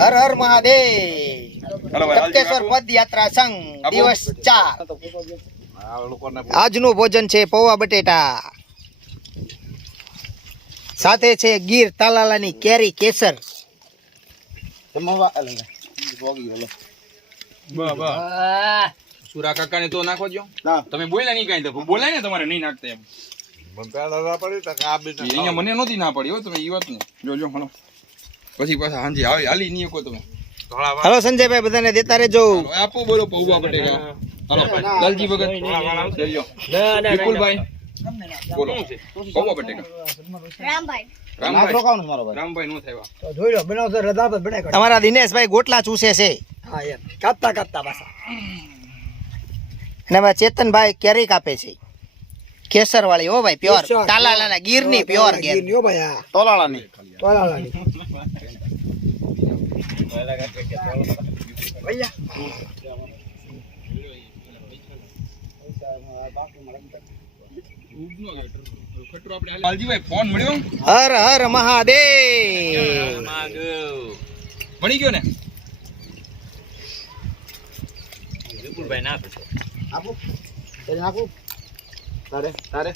હર હર મહાદેવ. ટપકેશ્વર પદયાત્રા સંઘ દિવસ 4. આજનું ભોજન છે પૌવા બટેટા, સાથે છે ગીર તાલાલાની કેરી કેસર. સુરા કાકા ને તો નાખો જો. તમે બોલ્યા નહીં કઈ તો બોલાય ને તમારે નહીં નાખતા એમ. અહીંયા મને નહોતી ના પડી હો તમે એ વાત ને જોજો હલો. પછી પાછા હાંજી હાલી નહીં શકો તમે. હલો સંજયભાઈ, બધાને દેતા રહેજો. આપો બોલો પૌવા બટેકા. હલો લાલજી ભગત દેજો. વિપુલભાઈ બોલો પૌવા બટેકા. રામભાઈ નો થાય. તમારા દિનેશભાઈ ગોટલા ચૂસે છે. અને અમારા ચેતનભાઈ કેરી કાપે છે, કેસર વાળી. હો ભાઈ, પ્યોર તાલાલાના ગીરની પ્યોર તોલાળાની. લાલજીભાઈ ફોન મળ્યો? હર હર મહાદેવ. મળી ગયો ને? વિપુલભાઈ ના તારે